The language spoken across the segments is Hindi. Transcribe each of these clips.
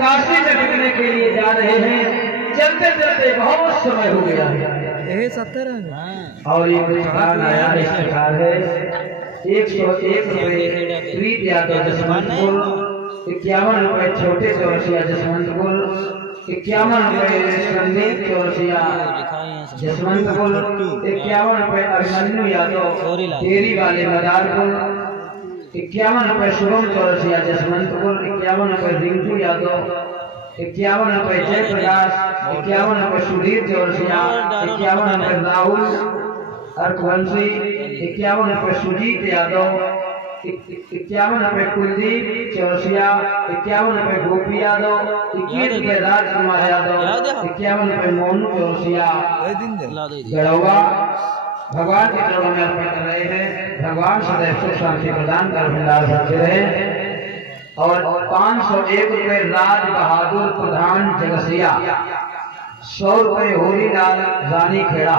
काशी में बिकने के लिए जा रहे हैं। चलते चलते बहुत समय हो गया है। और ये दुकान आया इस प्रकार है। 101 रुपये प्रीत यादव जसवंतपुर, 51 रुपये छोटे चौरसिया जसवंतपुर, 51 रुपये संदीप चौरसिया जसवंतपुर, 51 रुपये अभिमन्यु यादव डेरी वाले मदारपुर, 51 रुपये शुभम चौरसिया जसवंतपुर, 51 रुपये रिंकू यादव, 51 रुपये जयप्रकाश, 51 रुपये सुधीर चौरसिया, 51 रुपये राहुल अर्कवंशी, 51 रुपये सुजीत यादव, 51 रुपये कुलदीप चौरसिया, 51 रुपये गोपी यादव, 21 रुपये राजकुमार यादव, 51 रुपये मोनू चौरसिया गढ़वा। भगवान के चरणों में अर्पण कर रहे हैं। भगवान सदैव सुख शांति प्रदान कर भंडार भरते रहे। और 501 रुपये राज बहादुर प्रधान जगसिया, 100 रुपये होलीलाल रानी खेड़ा।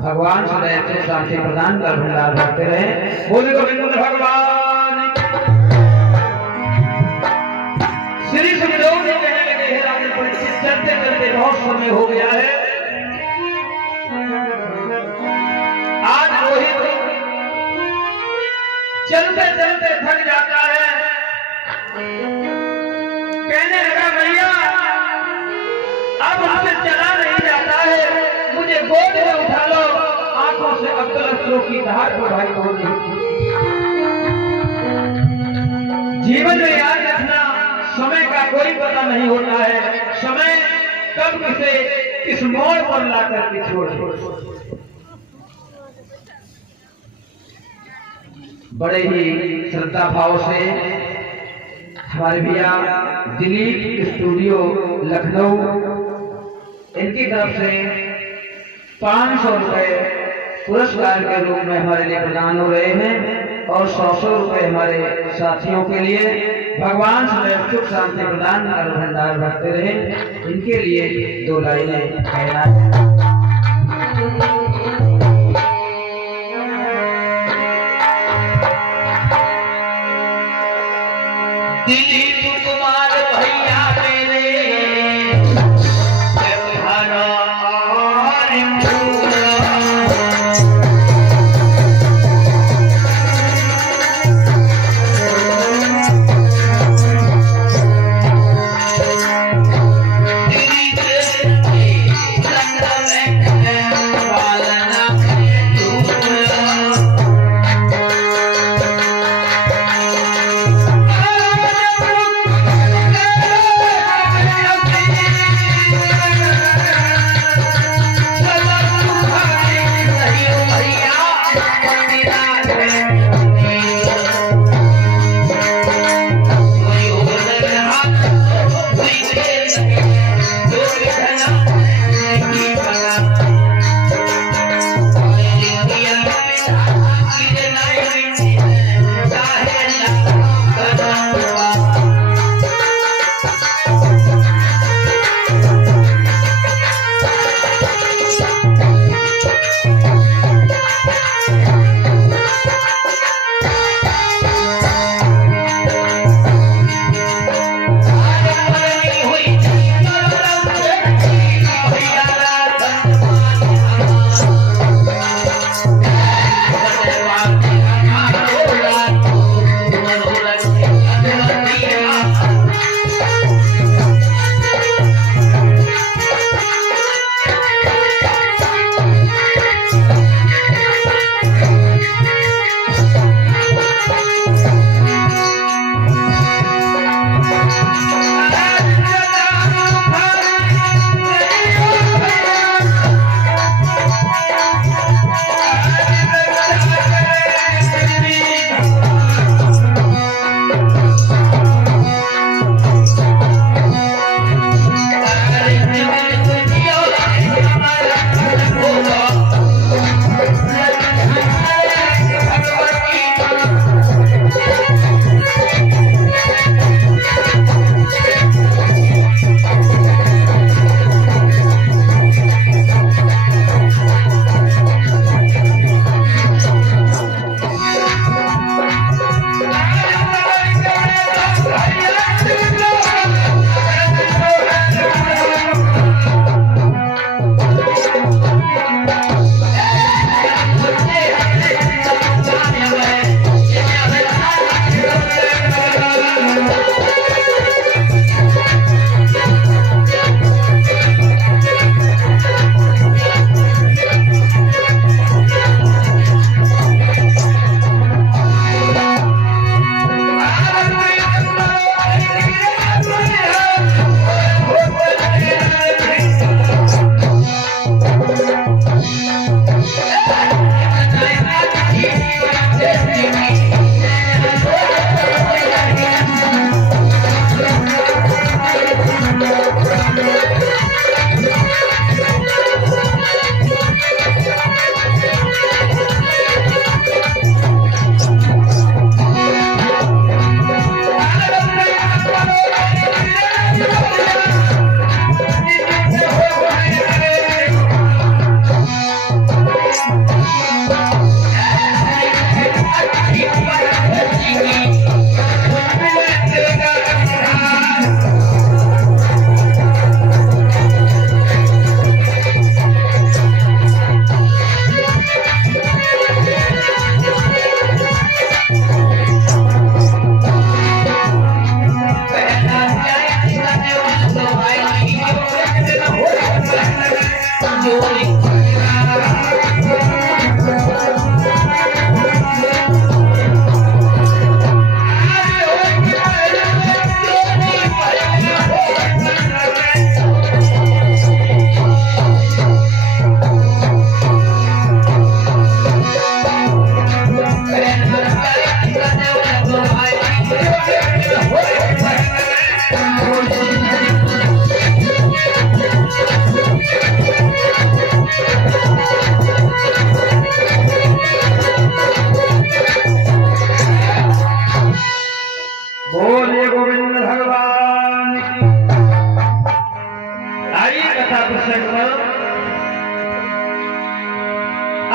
भगवान सदैव सुख शांति प्रदान कर भंडार भरते रहे। बोले गोविंद भगवान। श्री सुखदेव जी कहने लगे, हे राजन परीक्षित, चलते चलते बहुत समय हो गया है। आज रोहित चलते चलते थक जाता है। कहने लगा, भैया अब हमसे चला नहीं जाता है, मुझे गोद में उठा लो। आंखों से अब्दुल की धार को भाई बोल रही। जीवन में याद रखना, समय का कोई पता नहीं होता है। समय कब किसे किस मोड़ पर लाकर के छोड़। बड़े ही श्रद्धा भाव से हमारे भैया दिलीप स्टूडियो लखनऊ, इनकी तरफ से 500 रुपये पुरस्कार के रूप में हमारे लिए प्रदान हो रहे हैं। और 100 रुपये हमारे साथियों के लिए। भगवान सदैव सुख शांति प्रदान कर भंडार भरते रहे। इनके लिए 2 लाइनें कहना है। दिलीप कुमार भैया मेरे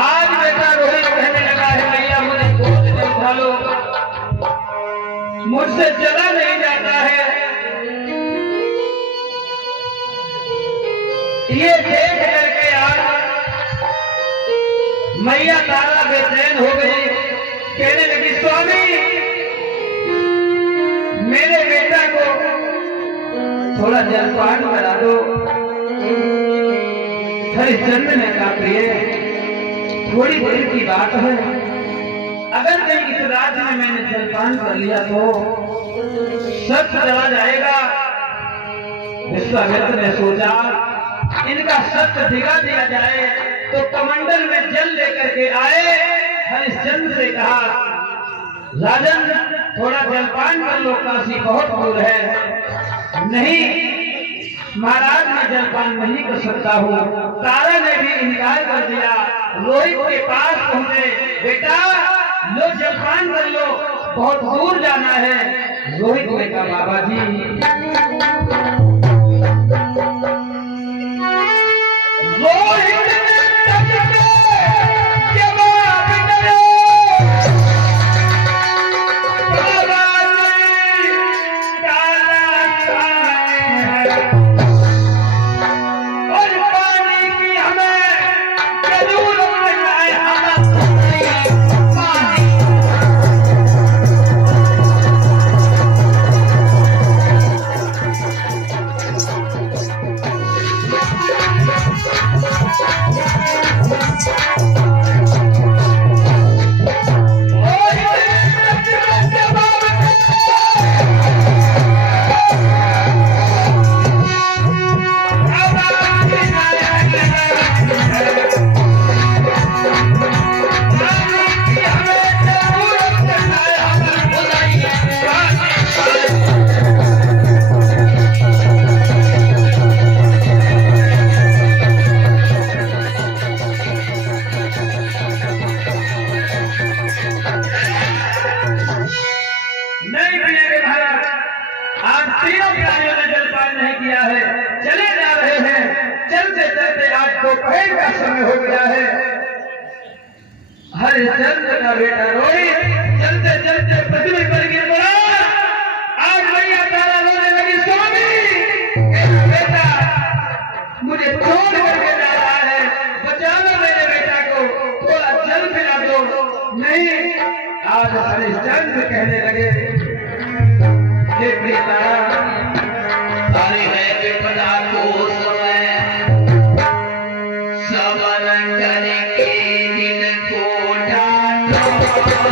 आज बेटा रोहित कहने लगा है भैया मुझे गोद में उठा लो, मुझसे चला नहीं जाता है। ये देख करके आज मैया तारा बेचैन हो गई, कहने लगी स्वामी मेरे बेटा को थोड़ा जलपान करा दो। हरिश्चंद्र ने कहा प्रिय थोड़ी देर की बात है, अगर कहीं इस राज्य में मैंने जलपान कर लिया तो सब चला जाएगा। विश्वामित्र ने सोचा इनका सत्य दिखा दिया जाए, तो कमंडल में जल लेकर के आए। हरिश्चंद्र से कहा राजन थोड़ा जलपान कर लो, काशी बहुत दूर है। नहीं महाराज मैं जलपान नहीं कर सकता हूँ। तारा ने भी इनकार कर दिया। रोहित के पास पहुंचे, बेटा लो जलपान कर लो, बहुत दूर जाना है। रोहित ने कहा बाबा जी दोपहर का समय हो गया है। हरिश्चंद्र का बेटा रोहित चलते चलते पृथ्वी पर गिर पड़ा। आज मैया तारा रोने लगी स्वामी बेटा मुझे छोड़ करके जा रहा है, बचा लो मेरे बेटा को, थोड़ा जल पिला दो। नहीं आज हरिश्चंद्र कहने लगे हे बेटा तारे है विपदा को समय समरण करके दिन को डांटो।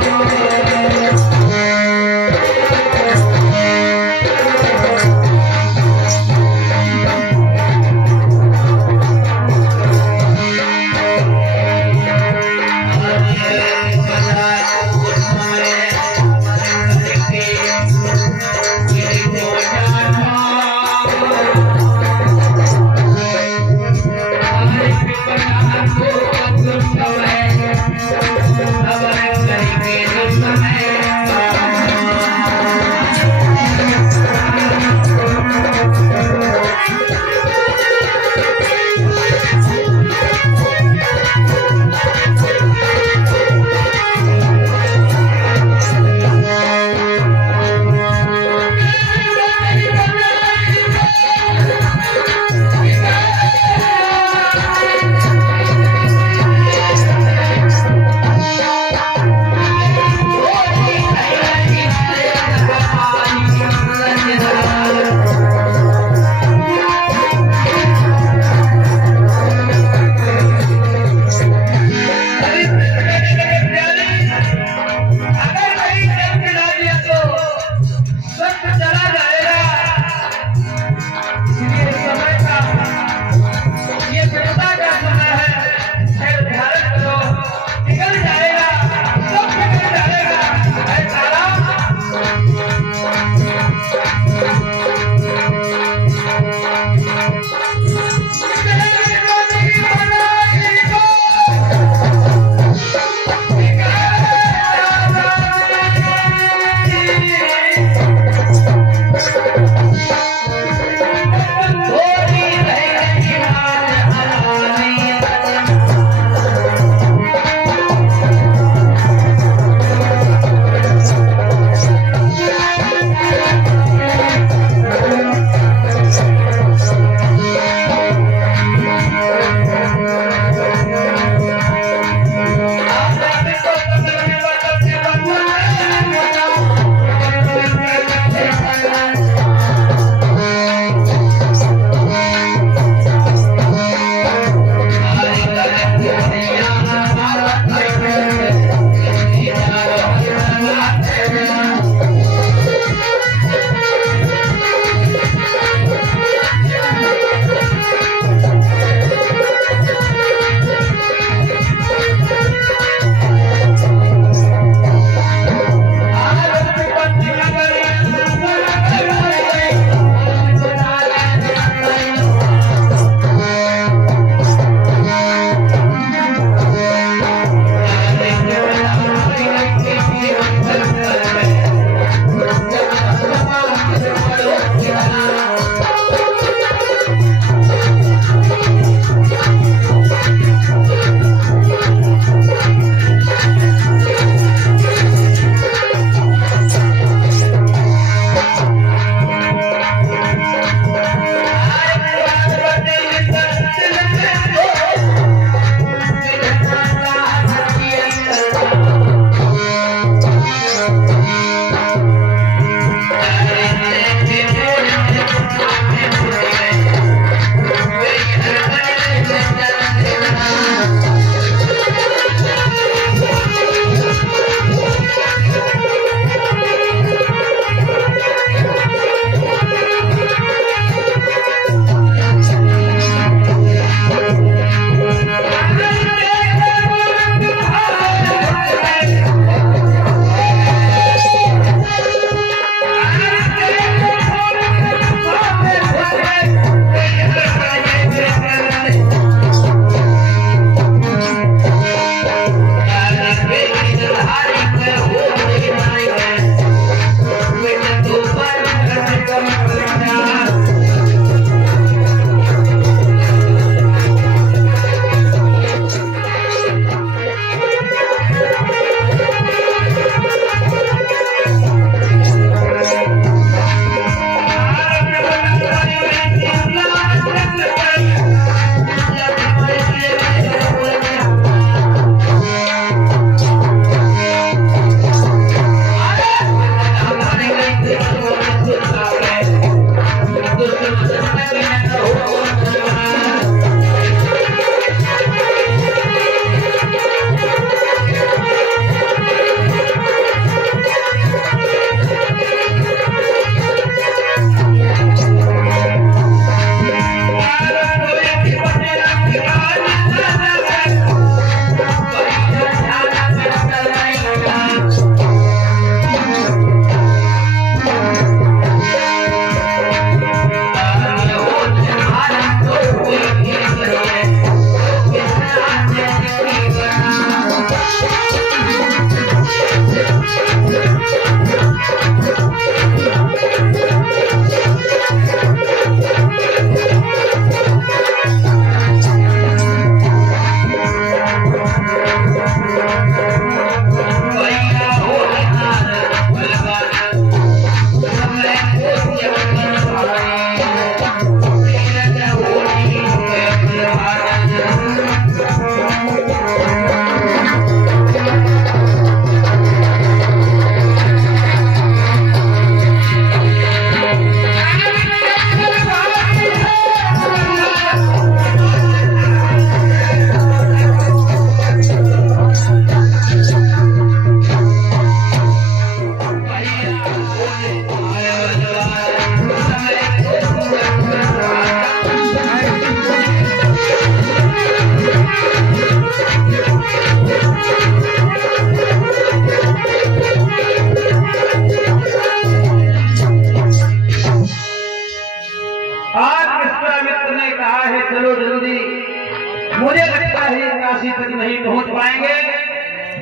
लगता है काशी तक नहीं पहुंच पाएंगे।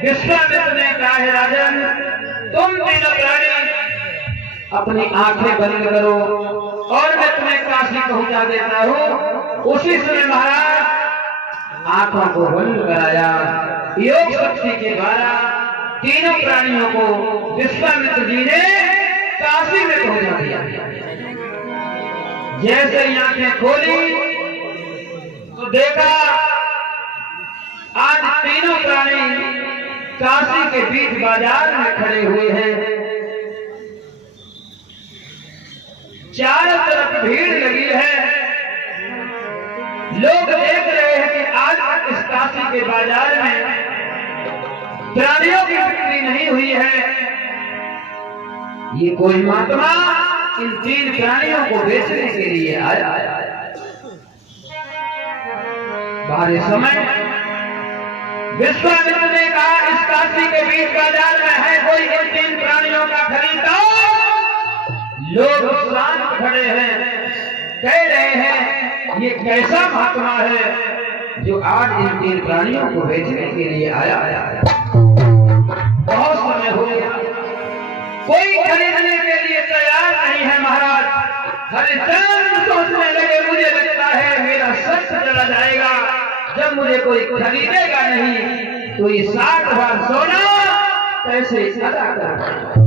विश्वामित्र ने कहा है राजन, तुम तीनों प्राणी अपनी आंखें बंद करो और मैं तुम्हें काशी पहुंचा देता हूं। उसी समय महाराज आंखों को बंद कराया, योग शक्ति के द्वारा तीनों प्राणियों को विश्वामित्र जी ने काशी में पहुंचा दिया। जैसे ही आंखें खोली तो देखा आज तीनों प्राणी काशी के बीच बाजार में खड़े हुए हैं। चारों तरफ भीड़ लगी है, लोग देख रहे हैं कि आज तक इस काशी के बाजार में प्राणियों की बिक्री नहीं हुई है। ये कोई महात्मा इन तीन प्राणियों को बेचने के लिए आया। बाहरी समय विश्वामित्र ने कहा, इस काशी के बीच बाजार में है कोई इन तीन प्राणियों का खरीदार? लोग शांत खड़े हैं, कह रहे हैं ये कैसा महात्मा है जो आज इन तीन प्राणियों को बेचने के लिए आया। बहुत समय हो गया, कोई खरीदने के लिए तैयार नहीं है। महाराज हरिश्चंद्र सोचने लगे, मुझे लगता है मेरा सच चला जाएगा जब मुझे कोई खरीदेगा नहीं तो ये 60 बार सोना कैसे अदा करेगा।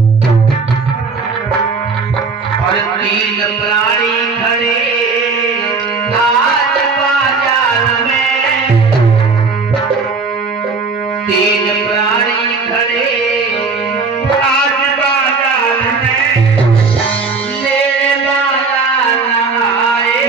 और तीन प्राणी खड़े आज बाजार में, तीन प्राणी खड़े आज बाजार में, लेने वाला न आए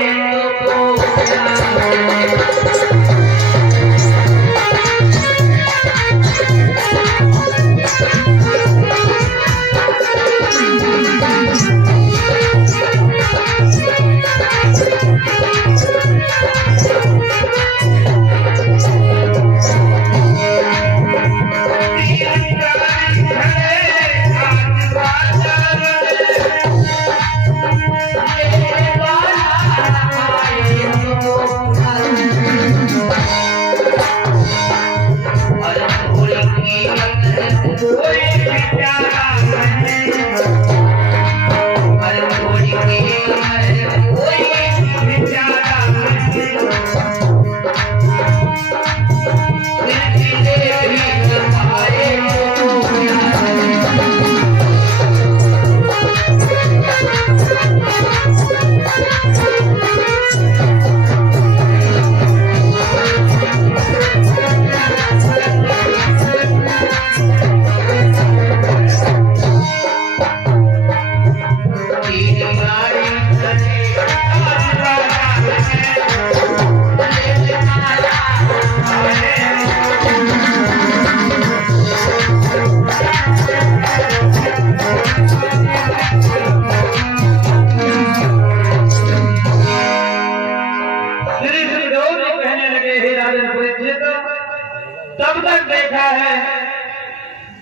तब तक देखा है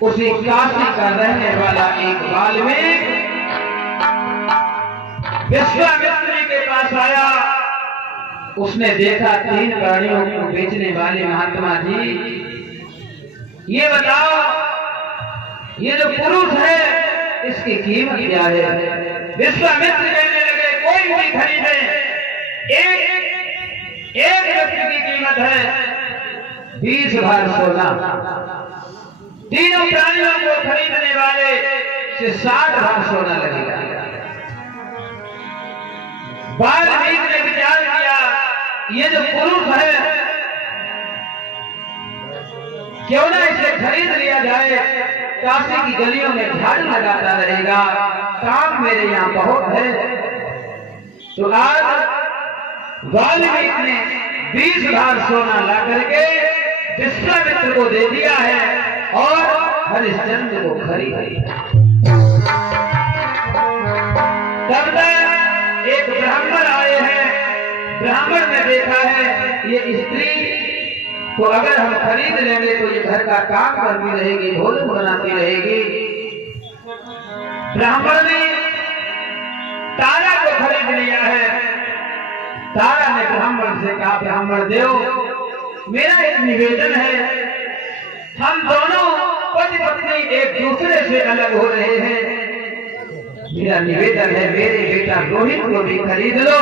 उसी काशी का रहने वाला एक वाल्मीकि विश्वामित्र जी के पास आया। उसने देखा तीन प्राणियों को बेचने वाले महात्मा जी, ये बताओ ये जो पुरुष है इसकी कीमत क्या है? विश्वामित्र कहने लगे कोई भी खरीदे, एक व्यक्ति की कीमत है 20 भार सोना। तीनों प्राणियों को खरीदने वाले से 60 भार सोना लगेगा। वाल्मीकि ने विचार किया ये जो पुरुष है क्यों ना इसे खरीद लिया जाए, काशी की गलियों में झाड़ू लगाता रहेगा, काम मेरे यहाँ बहुत है। तो आज वाल्मीकि ने 20 भार सोना ला करके विश्वामित्र को दे दिया है और हरिश्चंद्र को खरीद लिया। तब तक एक ब्राह्मण आए हैं, ब्राह्मण ने देखा है ये स्त्री को अगर हम खरीद लेंगे तो ये घर का काम करती रहेगी, भोजन बनाती रहेगी। ब्राह्मण ने तारा को खरीद लिया है। तारा ने ब्राह्मण से कहा ब्राह्मण देव मेरा एक निवेदन है, हम दोनों पति पत्नी एक दूसरे से अलग हो रहे हैं। मेरा निवेदन है, मेरे बेटा रोहित को भी खरीद लो,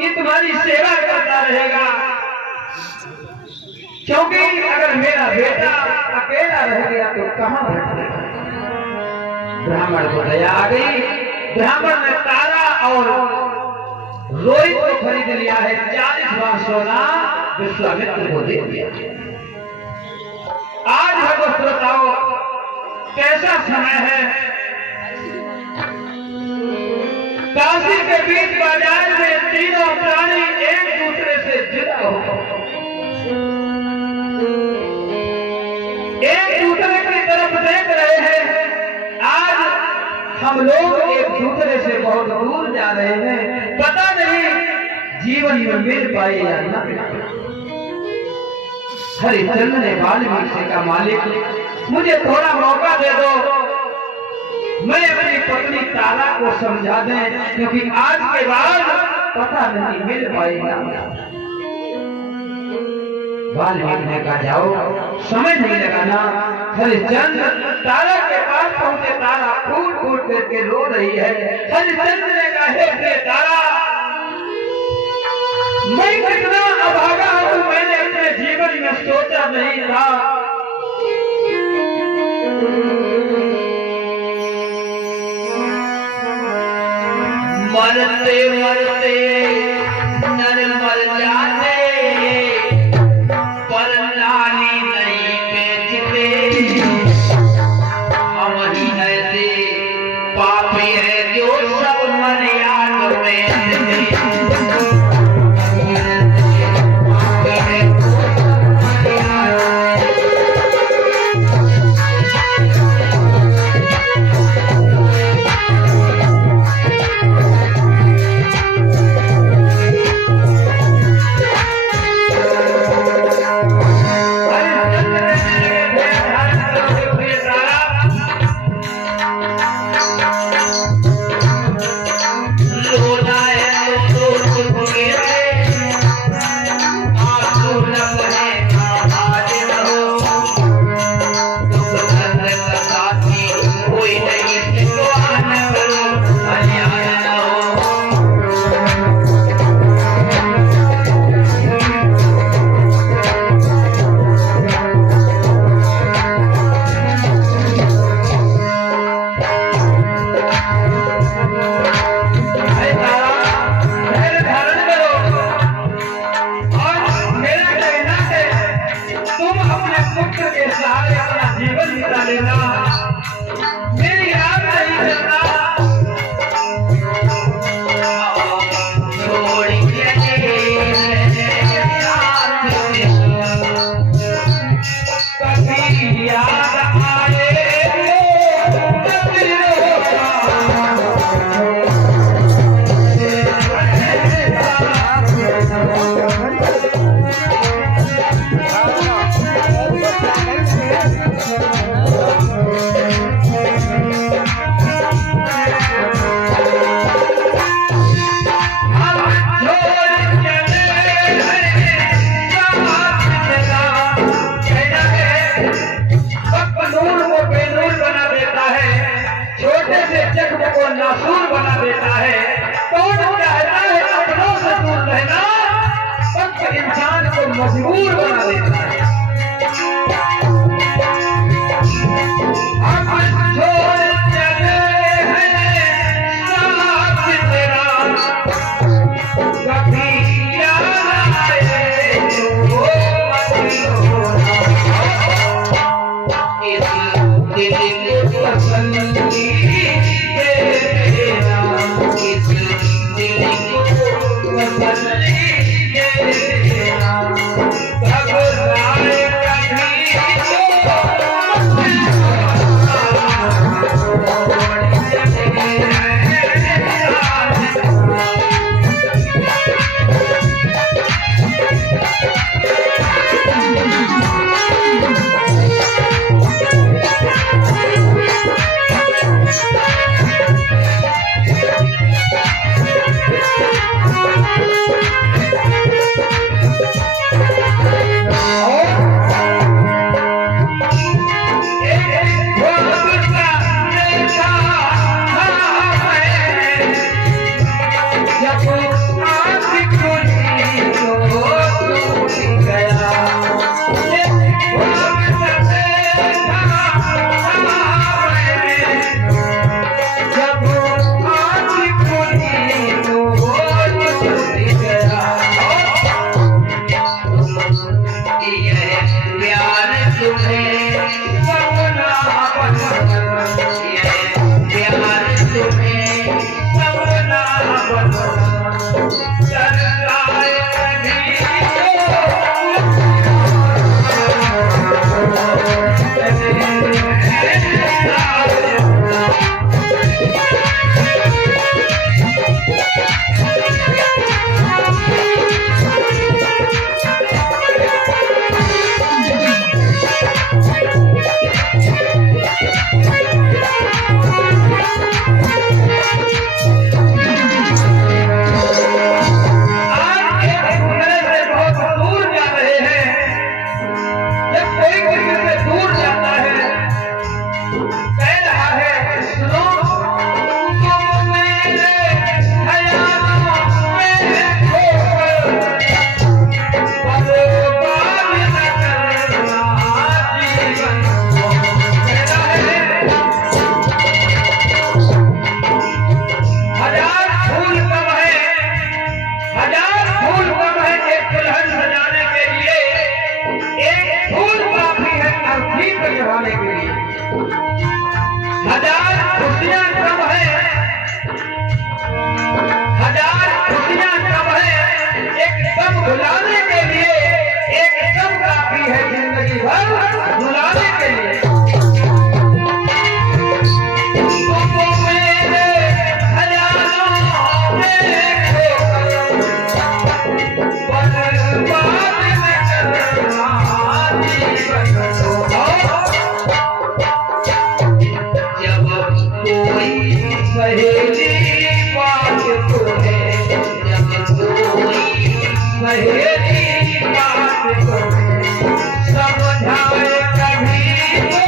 ये तुम्हारी सेवा करता रहेगा। क्योंकि अगर मेरा बेटा अकेला रह गया तो कहां बैठेगा। ब्राह्मण को दया आ गई, ब्राह्मण ने तारा और रोहित को खरीद लिया है। 40 भाग सोना विश्वामित्र को दे दिया। आज भगवत श्रोताओं, कैसा समय है। काशी के बीच बाजार में तीनों प्राणी एक दूसरे से जुड़ा हो, एक दूसरे की तरफ देख रहे हैं। आज हम लोग एक दूसरे से बहुत दूर जा रहे हैं, पता नहीं जीवन में मिल पाए या न। हरिश्चंद्र ने वाल्मीकि से कहा, मालिक मुझे थोड़ा मौका दे दो, मैं अपनी पत्नी तारा को समझा दें, क्योंकि आज के बाद पता नहीं मिल पाएगा। वाल्मीकि ने कहा, जाओ, समय नहीं लगाना। हरिश्चंद्र तारा के पास पहुंचे, तारा फूट फूट करके रो रही है। हरिश्चंद्र ने कहा, हे तारा, मैं कितना अभागा हूं, मैंने अपने जीवन में सोचा नहीं था। मरते मरते नर मर जाते, पर नानी नहीं बेचते। हम ही ऐसे पापी है जो सब मर्याद में नासूर बना देता है। कौन चाहता है अपनों से दूर रहना, वक्त इंसान को मजबूर बना देता है। भुलाने के लिए एक शब्द काफी है जिंदगी भर भुलाने के लिए। जब कोई सहेली बात सुने, जब कोई सहेली बात सुने, समझाए कभी तो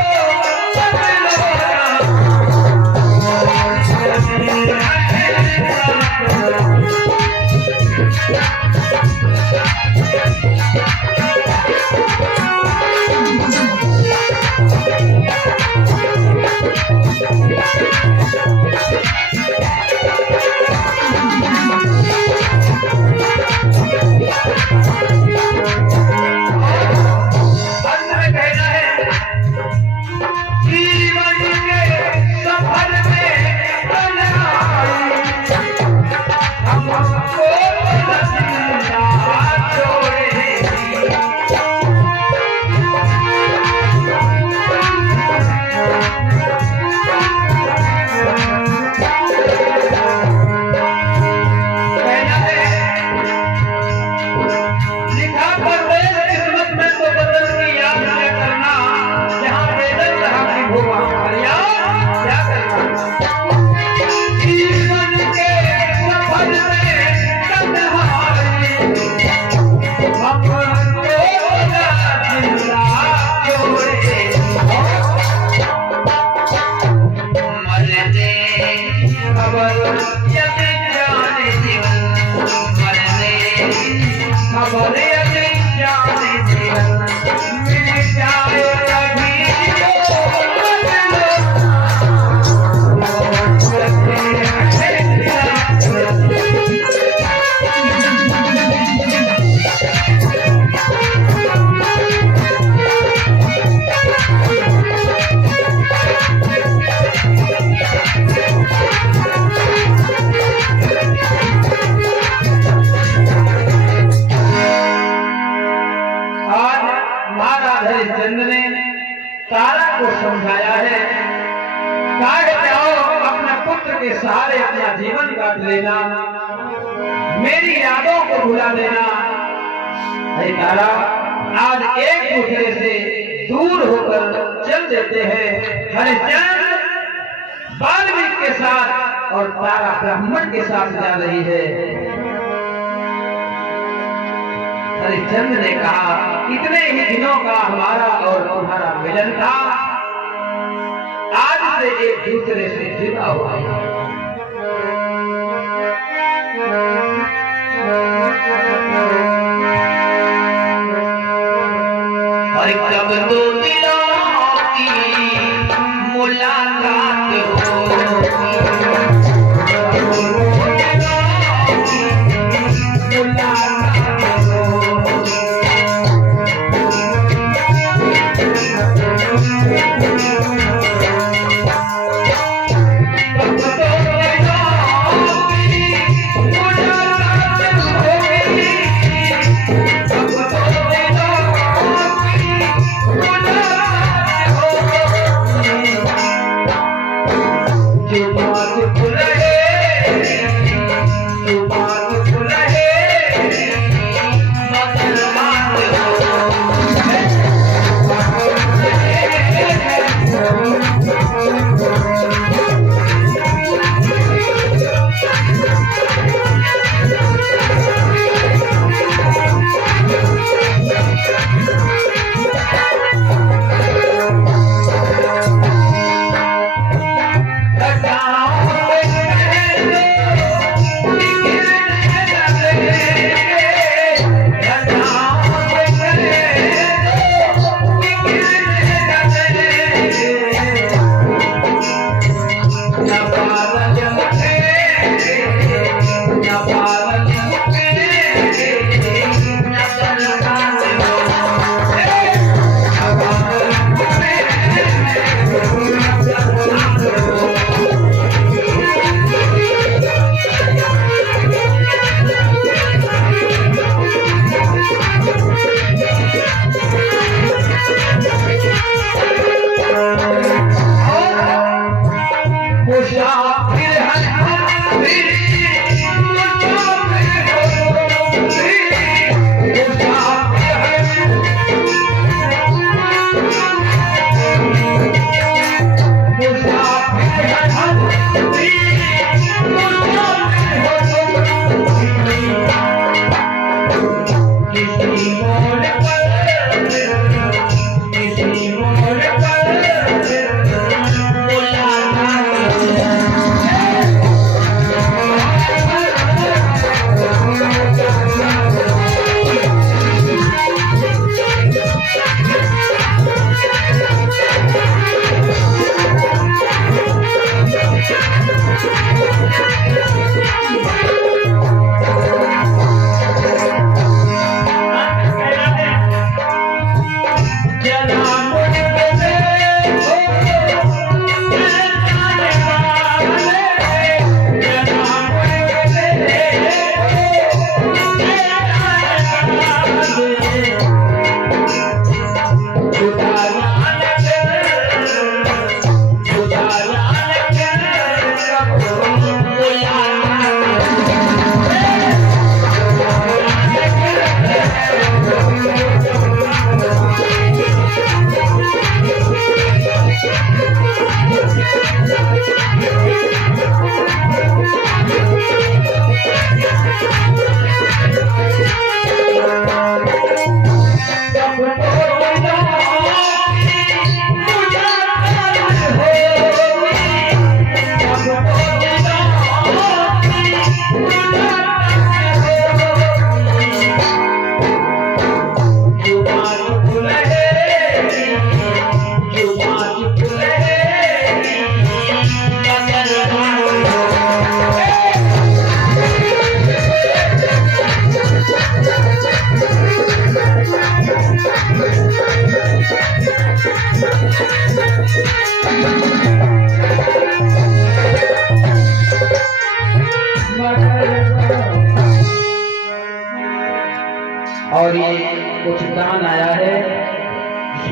हरिश्चंद्र ने तारा को समझाया है, काट जाओ अपने पुत्र के सहारे अपना जीवन काट लेना, मेरी यादों को भुला देना। अरे तारा, आज एक दूसरे से दूर होकर चल देते हैं। हरिश्चंद्र वाल्मीकि के साथ और तारा ब्राह्मण के साथ जा रही है। हरिश्चंद्र ने कहा, इतने ही दिनों का हमारा और तुम्हारा मिलन था, आज से एक दूसरे से जुदा हुआ। और जब दो दिलों की मुलाकात हो,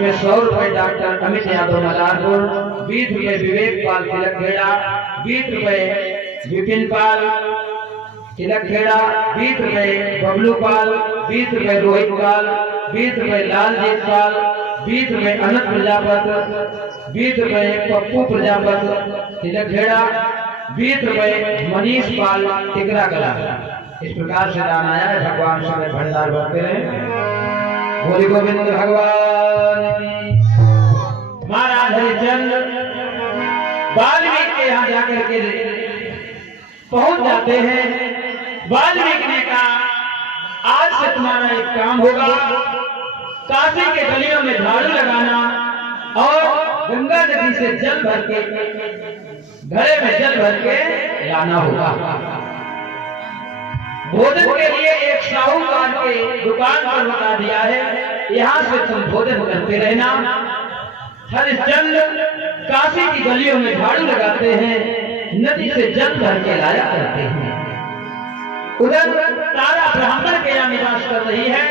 में 100 रुपए डॉक्टर अमित यादव मलारपुर, 20 रुपए विवेक पाल तिलकखेड़ा, 20 रुपए विपिन पाल तिलकखेड़ा, 20 रुपए बबलू पाल, 20 रुपए रोहित पाल, 20 रुपए लालजीत पाल, 20 रुपए अनंत प्रजापत, 20 रुपए पप्पू प्रजापत तिलकखेड़ा, 20 रुपए मनीष पाल टिकरा कला। इस प्रकार से दान आया है। भगवान समय भंडार भरते रहे। बोली गोविंद भगवान। महाराज हरिश्चंद्र वाल्मीकि के यहाँ जाकर के पहुंच जाते हैं। वाल्मीकि ने कहा आज से तुम्हारा एक काम होगा, काशी के गलियों में झाड़ू लगाना और गंगा नदी से जल भर के घड़े में जल भर के लाना होगा। भोजन के लिए एक साहूकार के दुकान पर बता दिया है, यहाँ से तुम भोजन करते रहना। हरिश्चंद्र काशी की गलियों में झाड़ू लगाते हैं, नदी से जल भर के लाया करते हैं। उधर तारा ब्राह्मण के यहाँ निवास कर रही है।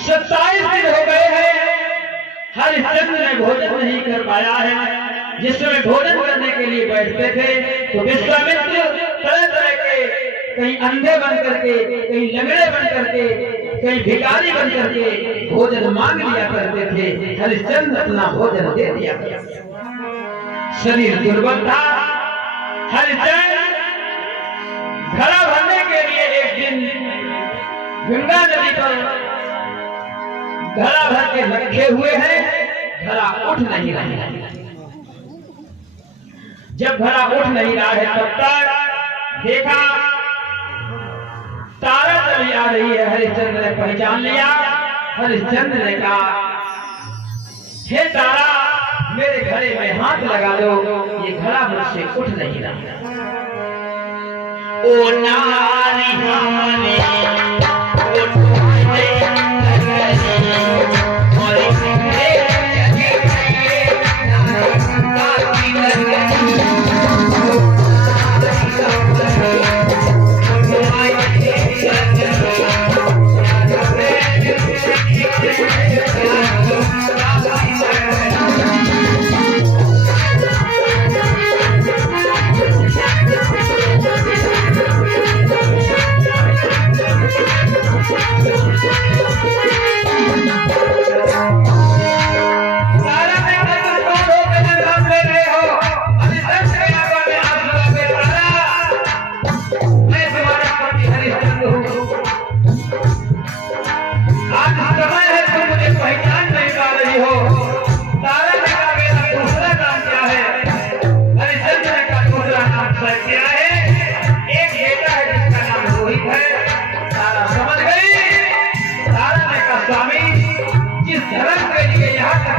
27 दिन हो गए हैं, हरिश्चंद्र ने भोजन नहीं कर पाया है। जिस समय भोजन करने के लिए बैठते थे तो विश्वामित्र तरह तरह के कहीं अंधे बन करके, कहीं लंगड़े बन करके, कहीं भिखारी बन करके भोजन मांग लिया करते थे। हरिश्चंद्र अपना भोजन दे दिया। शरीर दुर्बल था। हरिश्चंद्र घड़ा भरने के लिए एक दिन गंगा नदी पर घड़ा भर के रखे हुए हैं, घड़ा उठ नहीं रहा है। जब घड़ा उठ नहीं रहा है तब तक देखा तारा चली आ रही है। हरिश्चंद्र ने पहचान लिया। हरिश्चंद्र ने कहा हे तारा मेरे घड़े में हाथ लगा दो, ये घड़ा मुझसे उठ नहीं रहा। ओ नारी हमने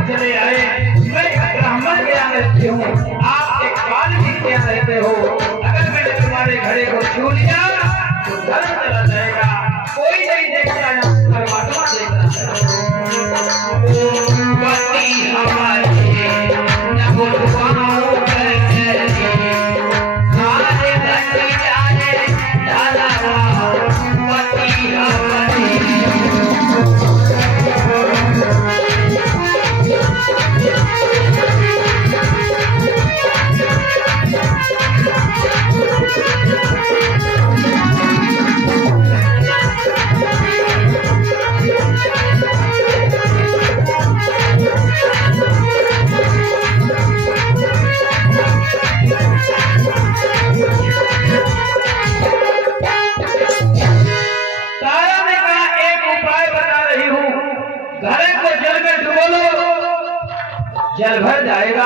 चले आए। मैं ब्राह्मण के यहाँ रहती हूँ, आप एक वाल्मीकि के यहाँ रहते हो। अगर मैंने तुम्हारे घड़े को छू लिया तो धर्म चला जाएगा। कोई नहीं देखता है, परमात्मा देख रहा जल भर जाएगा।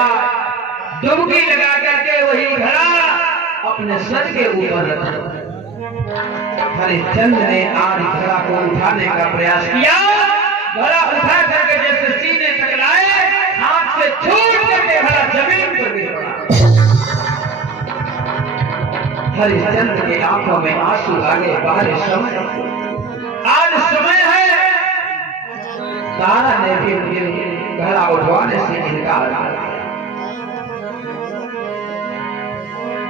डुबकी लगा करके वही घड़ा अपने सर के ऊपर रखा। हरिश्चंद्र ने आज घड़ा को उठाने का प्रयास किया। घड़ा उठा करके जैसे सीने तक लाए, हाथ से छूट करके घड़ा जमीन पर गिर पड़ा। हरिश्चंद्र की आंखों में आंसू आ गए। बाहर समय, आज समय है। तारा ने भी घड़ा उठवाने से इनकार कर दिया।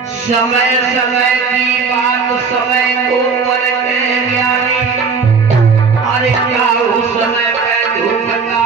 समय समय की बात समय को परखे ज्ञानी, अरे क्या उस समय पे धूप का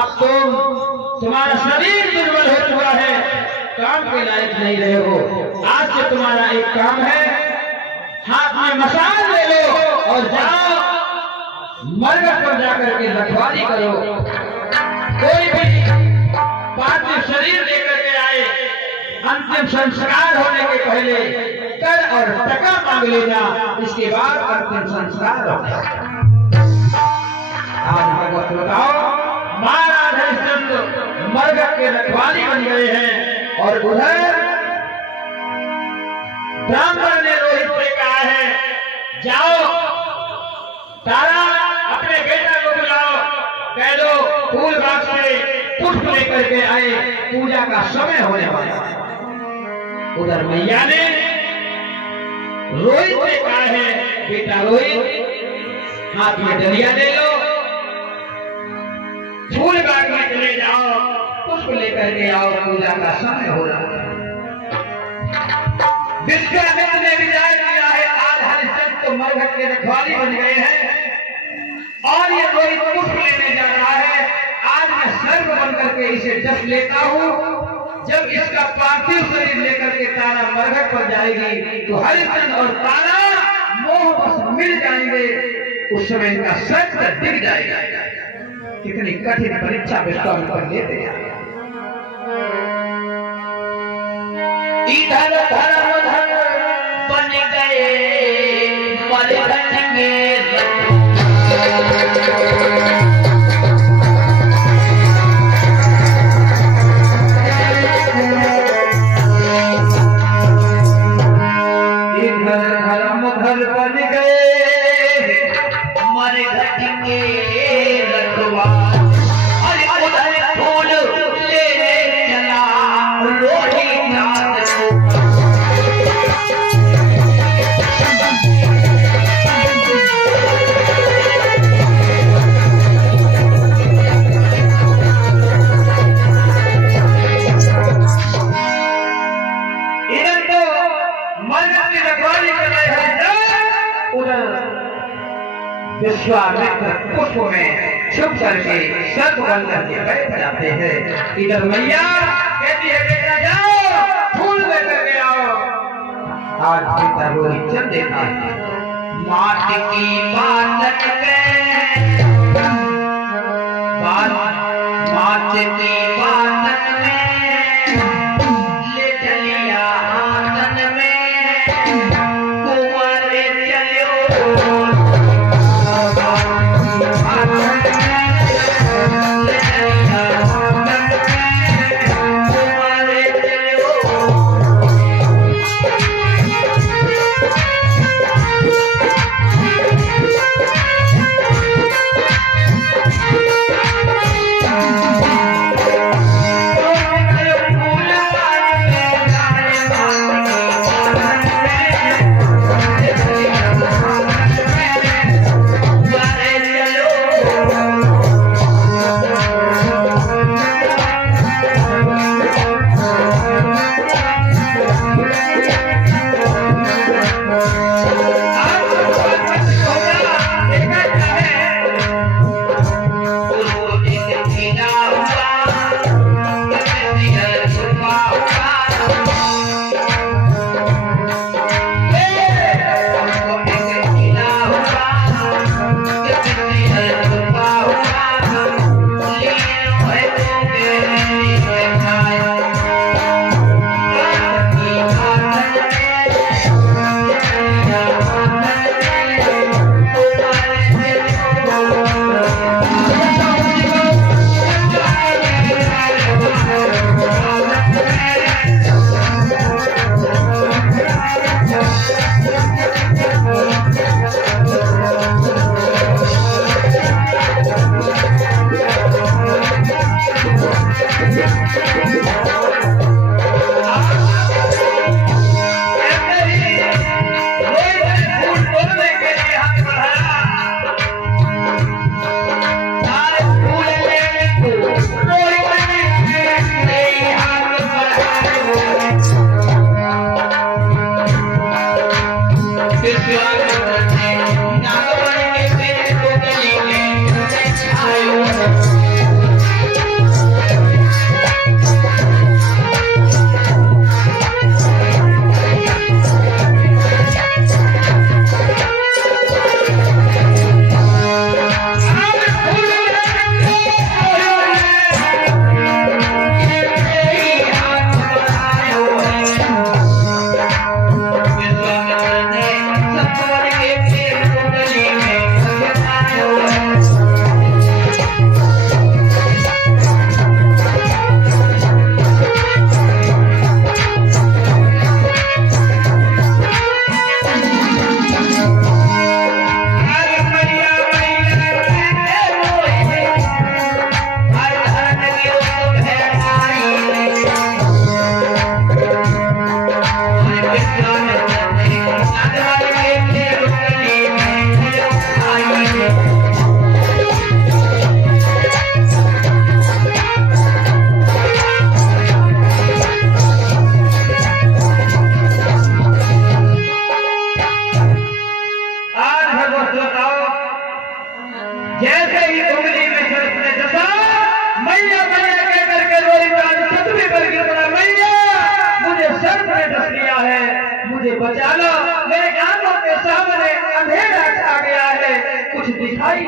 अब तुम्हारा शरीर दुर्बल हो चुका है, काम के लायक नहीं रहे हो। आज से तुम्हारा एक काम है, हाथ में मसाल ले लो और जाओ मरघट पर जाकर के रखवाली करो। कोई भी पार्थिव शरीर लेकर के आए, अंतिम संस्कार होने के पहले कर और टका मांग लेना, इसके बाद अंतिम संस्कार होगा। आज भगवत बताओ, महाराज हरिश्चंद्र मरघट के रखवाली बन गए हैं और उधर ब्राह्मण ने रोहित से कहा है, जाओ तारा अपने बेटा को बुलाओ, कह दो फूल बाग से पुष्प लेकर के आए, पूजा का समय होने वाला है। उधर मैया ने रोहित से कहा है, बेटा रोहित हाथ में डलिया ले लो, फूल बाग में चले जाओ, पुष्प लेकर के आओ, पूजा का समय हो रहा है। विश्वामित्र ने विचार किया है, आज हरिश्चंद्र तो मरघट के रखवाली बन गए हैं और ये रोहित पुष्प लेने जा रहा है। आज मैं सर्प बन करके इसे डस लेता हूँ। जब इसका पार्थिव शरीर लेकर के तारा मरघट पर जाएगी तो हरिश्चंद्र और तारा मोह बस मिल जाएंगे, उस समय इनका सत्य दिख जाएगा। कितनी कठिन परीक्षा विश्वामित्र लेते हैं। इधर धर्म बन गए मरघट में विश्वामित्र पुष्प में छुप करके सर्प बन करके बैठ जाते हैं। इधर मैया कहती है, बेटा जाओ फूल लेकर के आओ। आज बेटा रोहित चल देता है। माटी की बात माटी की बात में ले चलिया आंगन में, कुंवारे चलो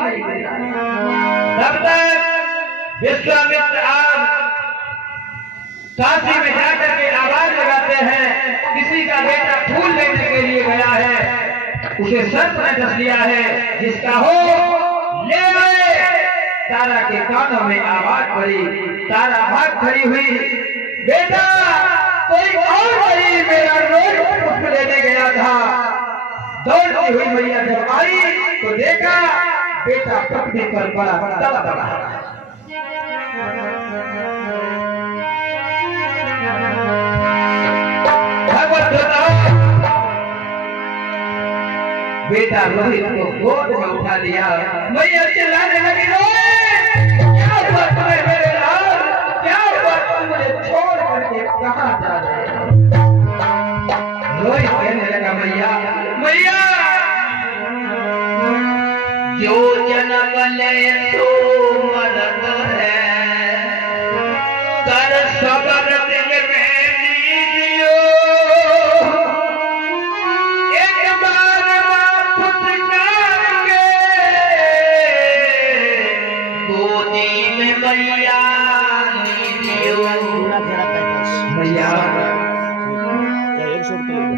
नहीं मिला। तब तक विश्वामित्र आप काशी में जाकर के आवाज लगाते हैं, किसी का बेटा फूल लेने के लिए गया है, उसे सर्प ने डस लिया है, जिसका हो ले आए। तारा के कानों में आवाज पड़ी, तारा भाग खड़ी हुई, बेटा कोई और नहीं, मेरा रोज पुष्प लेने गया था। दौड़ती हुई मैया जब आई तो देखा बेटा पृथ्वी पर बड़ा तड़पड़ा है। बेटा रोहित को गोद में उठा लिया, मैया चिल्लाने लगी, क्या हुआ तुम्हें मेरे लाल, क्या हुआ, तुम मुझे छोड़ करके कहाँ जा रहे हो? रोहित कहने लगा, मैया मैया जो जन्म ले तो मरद है, कर सबर दिल में लीजियो, एक बार फुटकार के गोदी में मैया लीजियो। मैया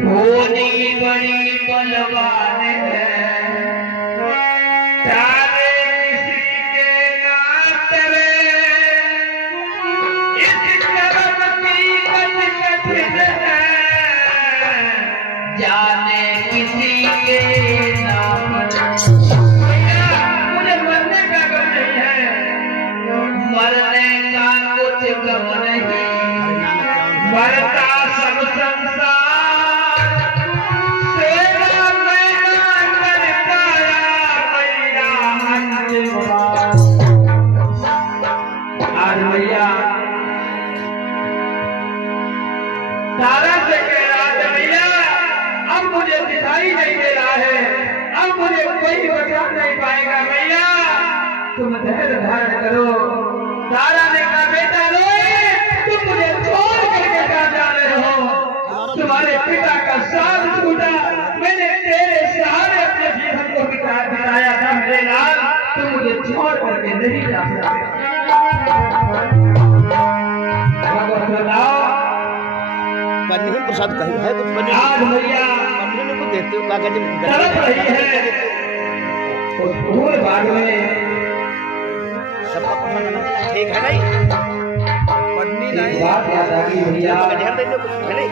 गोदी बड़ी बलवान है, तारे किसी के ना करे, इस कर्म की कठिन है, जाने किसी के नाम। मुझे मरने का गम नहीं है, मरने का कुछ गम नहीं, मरता सब संसार, सेवा मैना करता मैया अंतिम बार। आज मैया तारा से कह रहा है, मैया अब मुझे दिखाई नहीं दे रहा है, अब मुझे कोई बचा नहीं पाएगा, मैया तुम धैर्य धारण करो। तारा ने कहा, बेटा रोहित तुम मुझे छोड़ करके कहाँ जा रहे हो? तुम्हारे पिता का साथ छूटा, मैंने तेरे सहारे अपने जीवन को बिताया था मेरे लाल, तुम मुझे छोड़ करके नहीं जा सकते। प्रसाद कहीं है कुछ आज भैया को देते हो कागज तड़प रही है उस भूल बाग में, सबका ठीक है नहीं पढ़नी नहीं, बात याद आ गई भैया, ध्यान देने कुछ है नहीं।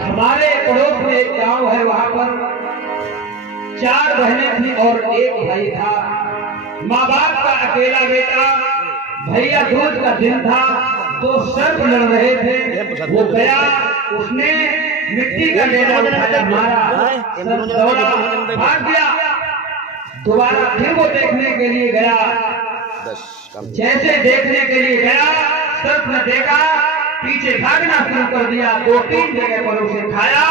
हमारे पड़ोस में एक गांव है, वहां पर 4 बहनें थी और एक भाई था। माँ बाप का अकेला बेटा, भैया दूज का दिन था, तो सर्प लड़ रहे थे, वो गया, उसने मिट्टी का डेरा उठाया, मारा, सर्प दौड़ा, भाग गया। दोबारा फिर वो देखने के लिए गया, जैसे देखने के लिए गया, सर्प ने देखा, पीछे भागना शुरू कर दिया, 2-3 जगह पर उसे खाया।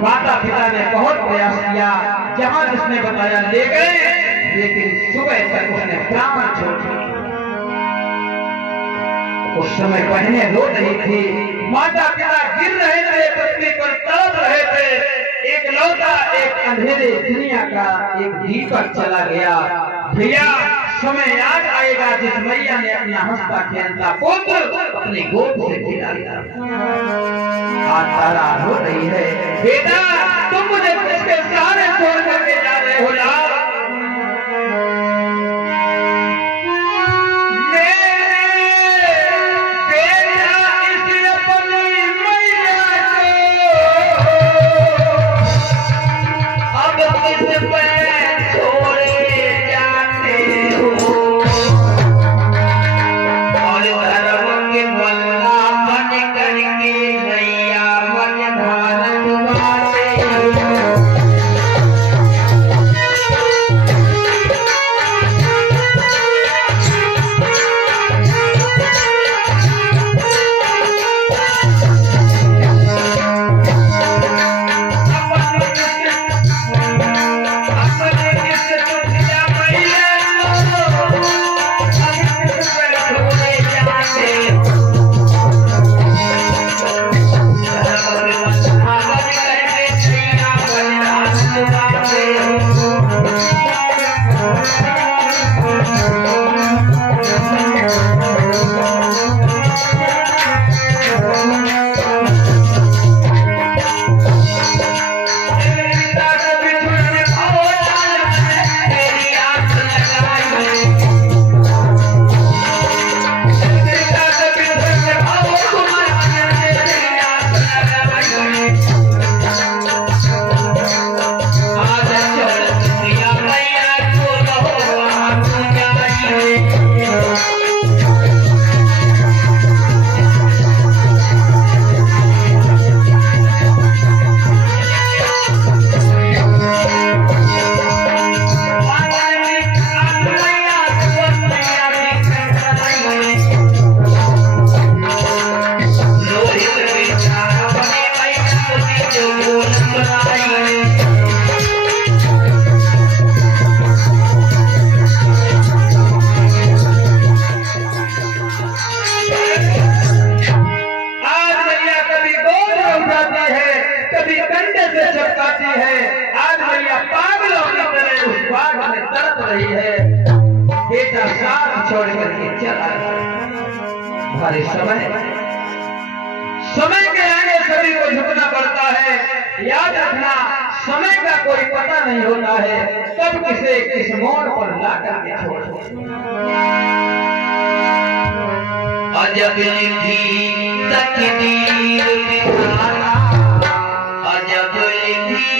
माता पिता ने बहुत प्रयास किया, जहां जिसने बताया ले गए, लेकिन सुबह तक उसने प्राण छोड़ दिया। उस समय बहनें रो रही थी, माता पिता गिर रहे थे, पृथ्वी पर तड़प रहे थे। एक लौटा एक अंधेरे दुनिया का एक दीपक चला गया। भैया समय याद आएगा जिस मैया ने अपना हंसता खेलता पुत्र अपनी गोद से गिरा दिया। आज तारा रो रही है, बेटा तुम मुझे किसके सहारे छोड़ करके जा रहे हो यार? साथ छोड़ करके चला गया। हमारे समय के आगे सभी को झुकना पड़ता है। याद रखना, समय का कोई पता नहीं होता है, कब किसे किस मोड़ पर ला करके छोड़। अजब लिखी तकदीर विधाता, अजब लिखी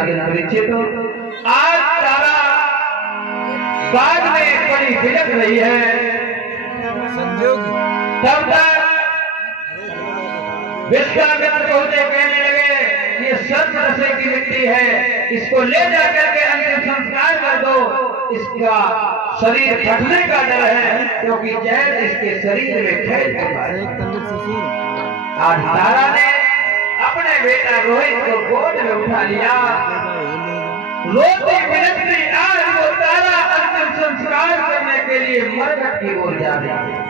राजन परीक्षित आज तारा बाग में बड़ी बिलक रही है। संजोग तब तक विश्वामित्र पहुंचे, कहने लगे ये 70 की मिट्टी है, इसको ले जाकर के अंतिम संस्कार कर दो, इसका शरीर फटने का डर है क्योंकि जहर इसके शरीर में फैल चुका है। आज तारा ने अपने बेटा रोहित को गोद में उठा लिया, रोती बिलखती आज वो तारा अंतिम संस्कार करने के लिए मरघट की ओर जा रही है।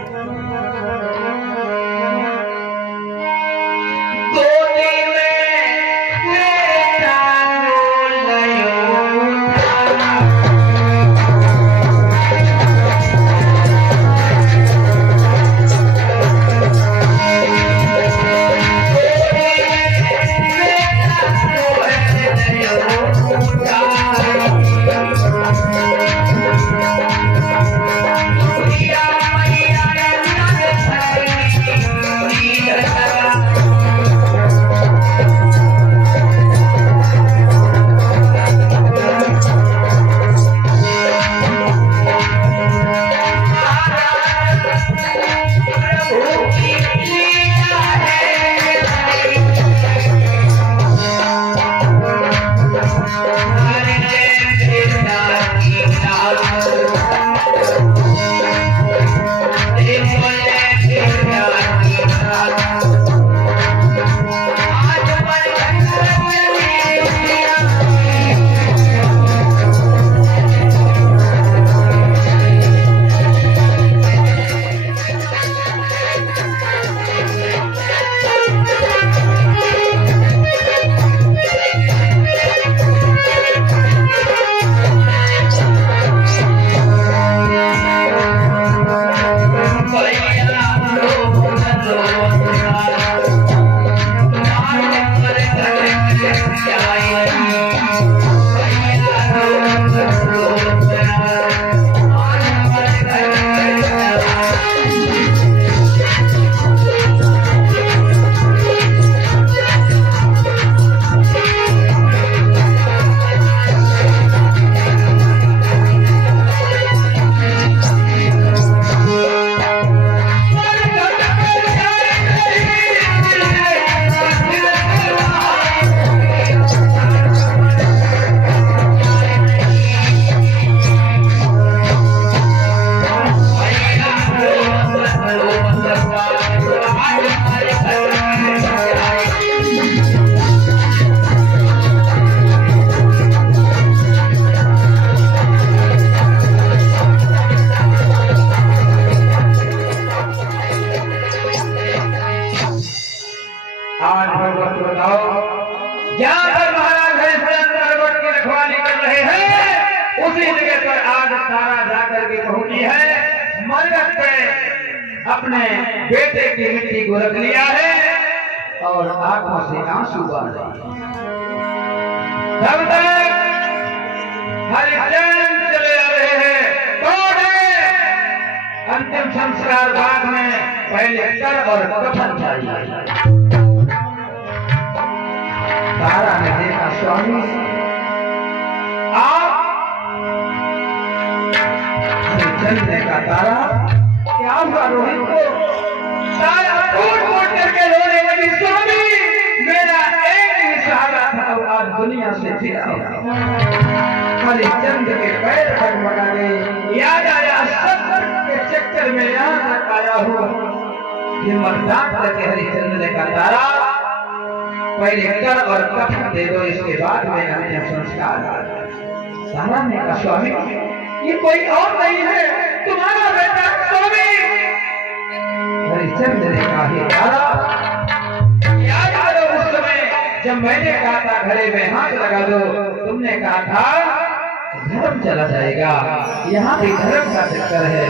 अपने बेटे की मिट्टी को रख लिया है और आंखों से आंसू बह रहे हैं। तब तक हरिचंद चले आ रहे हैं। कौन है? अंतिम संस्कार बाद में पहले कर और कफन चाहिए। तारा ने देखा स्वामी आप हरिचंद ने कहा तारा क्या हुआ रोहित को? तारा फूट करके रोने लगी, स्वामी मेरा एक ही सहारा था वो आज दुनिया से फिरा। हरिचंद के पैर डगमगा गए, याद आया सत्तर के चक्कर में यहाँ तक आया हुआ। ये मर्दान करके हरिचंद ने कहा तारा पहले कर और कफन दे दो, इसके बाद में अंतिम संस्कार। तारा ने कहा स्वामी ये कोई और नहीं है, तुम्हारा बेटा स्वामी। हरिचंद ने कहा हे तारा याद करो उस समय जब मैंने कहा था घड़े में हाथ लगा दो, तुमने कहा था धर्म चला जाएगा। यहाँ भी धर्म का चक्कर है।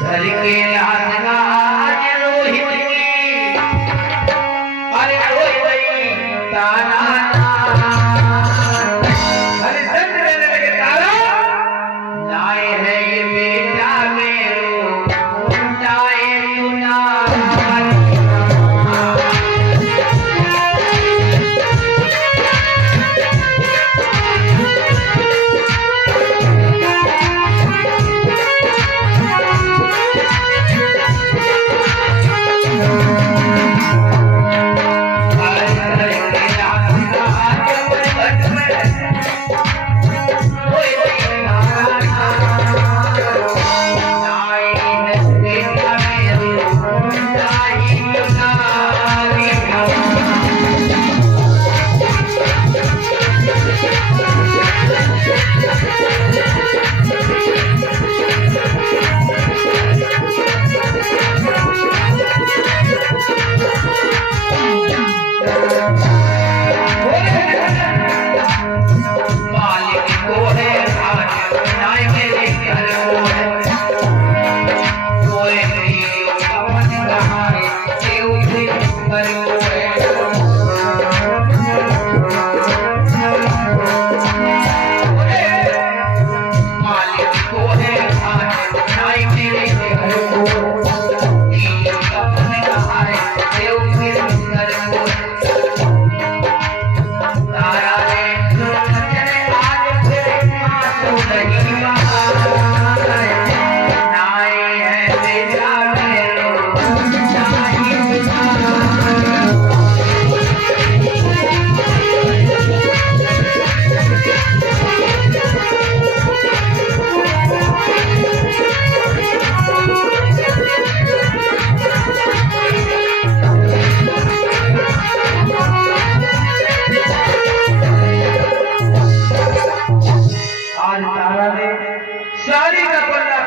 धर के तारा हरिचंद कहने लगे तारा लाए है ये बेटा मेरो जाए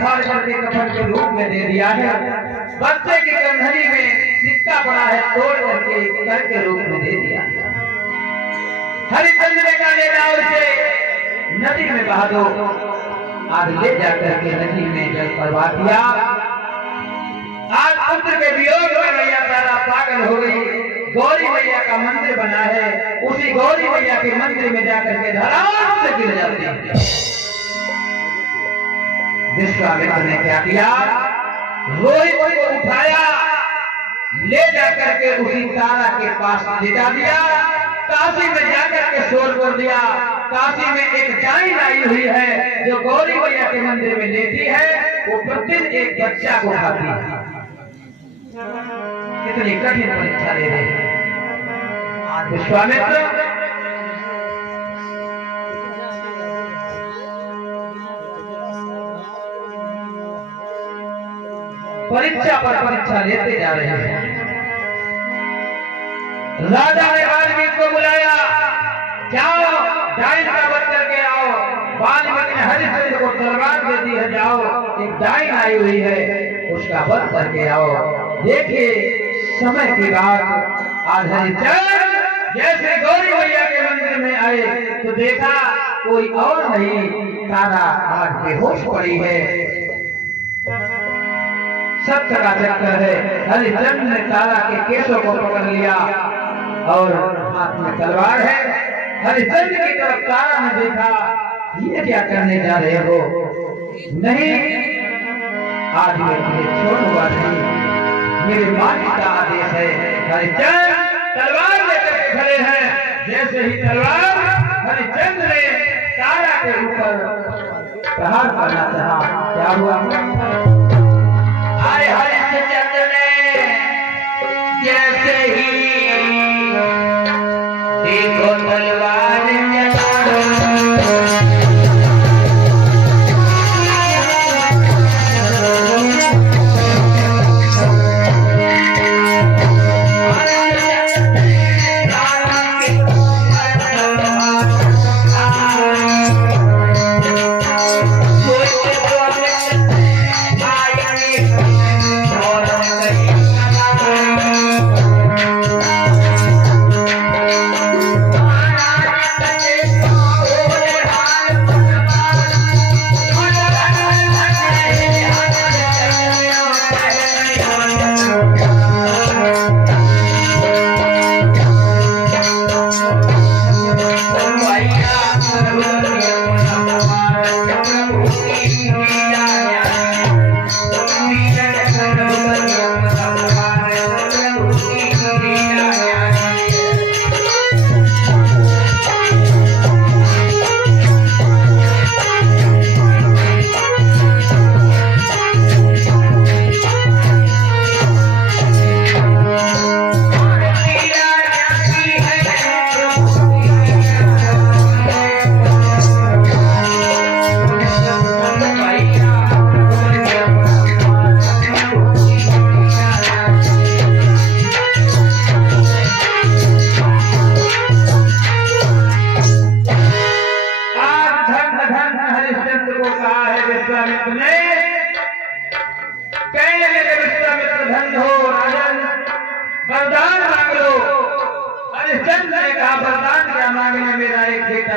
फाड़ करके कफन के रूप में दे दिया है। बच्चे की कंधनी में सिक्का पड़ा है, तोड़ करके कर के रूप में दे दिया। हरिश्चंद्र ने कहा ले जाओ इसे नदी में बहा दो। आज ले जाकर के नदी में जल करवा दिया। आज पुत्र के वियोग में मैया तारा पागल हो गई। गौरी मैया का मंदिर बना है, उसी गौरी मैया के मंदिर में जाकर के धड़ाम से गिर जाते हैं। विश्वामित्र ने क्या किया, रोहित को उठाया, ले जाकर के उसी तारा के पास लिटा दिया। काशी में जाकर के शोर कर दिया। काशी में एक डाइन आई हुई है जो गौरी मैया के मंदिर में लेती है, वो प्रतिदिन एक बच्चा को खाती है। कितनी कठिन परीक्षा ले रहे हैं विश्वामित्र। परीक्षा पर परीक्षा लेते जा रहे हैं। राजा ने वाल्मीकि को बुलाया, जाओ डाइन का वध करके आओ। वाल्मीकि ने हरिश्चंद्र को तलवार दे दी है, जाओ एक डाइन आई हुई है, उसका वध करके आओ। देखिए समय की बात, आज हरिश्चंद्र जैसे गौरी मैया के मंदिर में आए तो देखा कोई और नहीं, तारा आज बेहोश पड़ी है। सत्य का चक्कर है। हरिश्चंद्र ने तारा के केशों को पकड़ लिया और हाथ में तलवार है। हरिश्चंद्र की तरफ तारा ने देखा, ये क्या करने जा रहे हो? नहीं, आज मैं तुम्हें छोड़ूंगा नहीं, मेरे मालिक का आदेश है। हरिश्चंद्र तलवार लेकर के खड़े हैं। जैसे ही तलवार हरिश्चंद्र ने तारा के ऊपर प्रहार करना चाहा, क्या हुआ? आए हरिश्चंद्र ने जैसे ही देखो तलवार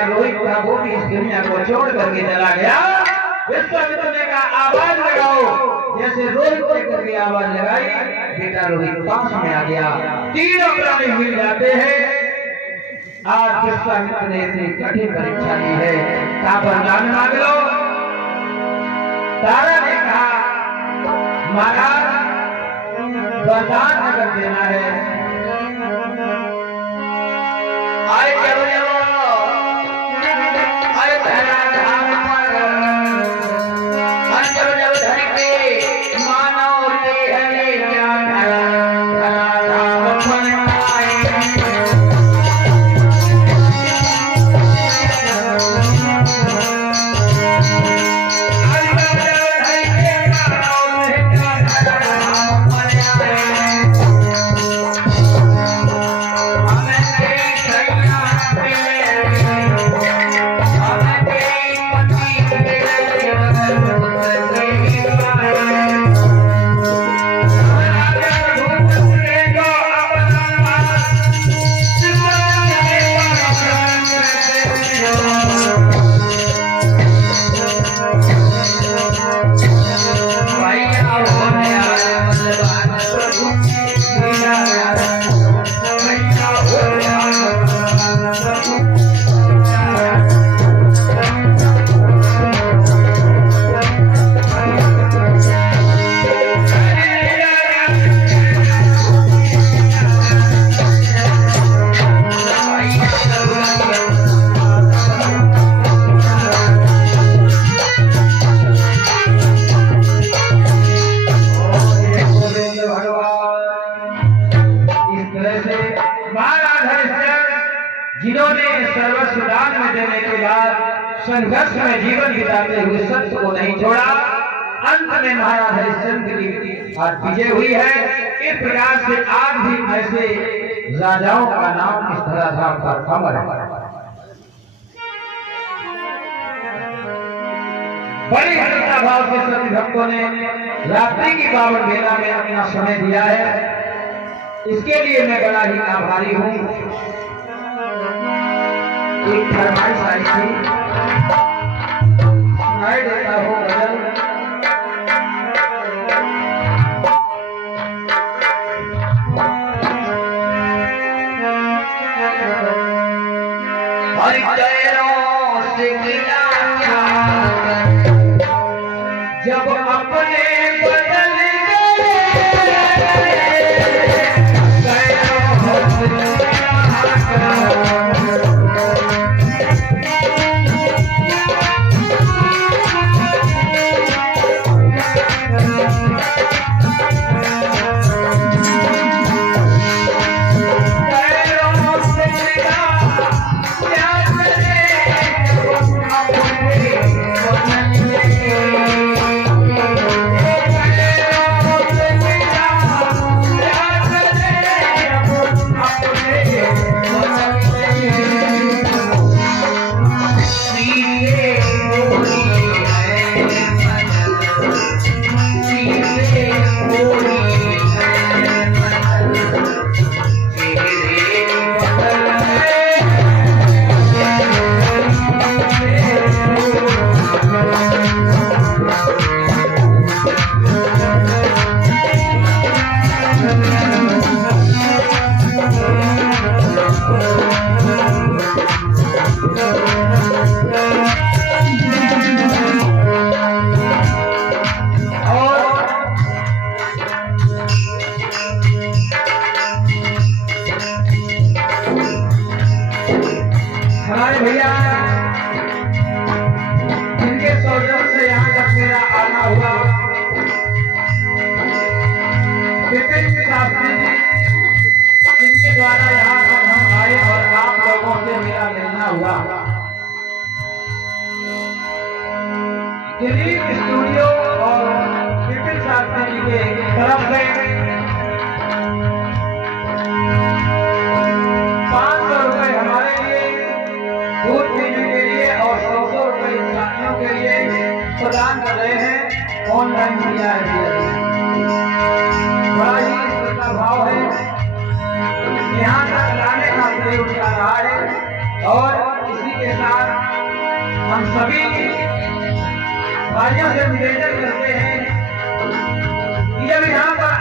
रोहित था, वो भी इस दुनिया को छोड़ करके चला गया। विश्वामित्र ने कहा आवाज लगाओ। जैसे रोहित ने करके आवाज लगाई, बेटा रोहित पास में आ गया। तीनों प्राणी मिल जाते हैं। आज विश्वामित्र ने इतनी कठिन परीक्षा ली है, कहा वरदान मांग लो। तारा ने कहा महाराज वरदान अगर देना है, आए चलो संघर्ष में जीवन बिताते हुए सत्य को नहीं छोड़ा। अंत में महाराज हरिश्चंद्र की आज विजय हुई है। इस प्रकार से आज भी ऐसे राजाओं का नाम इस धराधाम पर अमर है। बड़ी हल्का भाव से सभी भक्तों ने रात्रि की पावन बेला में अपना समय दिया है, इसके लिए मैं बड़ा ही आभारी हूँ। एक फरमाइश आई थी, सुनाई देता हूँ गजल। हर पैरों से गिरा जब अपने बदल हमारे भैया जिनके सौजन्य से यहाँ तक मेरा आना हुआ, जिनके द्वारा यहाँ तक हम आए और आप लोगों से मेरा मिलना हुआ। दिलीप स्टूडियो और विपिन शास्त्री जी के तरफ से 500 रुपए हमारे लिए दूध पीने के लिए और 100 रुपए इंसानियों के लिए प्रदान कर रहे हैं। ऑनलाइन दिया है, बड़ा ही इसका भाव है। यहाँ तक लाने का श्रेय उनका रहा है और इसी के साथ हम सभी भाइयों से निवेदन करते हैं कि जब यहाँ पर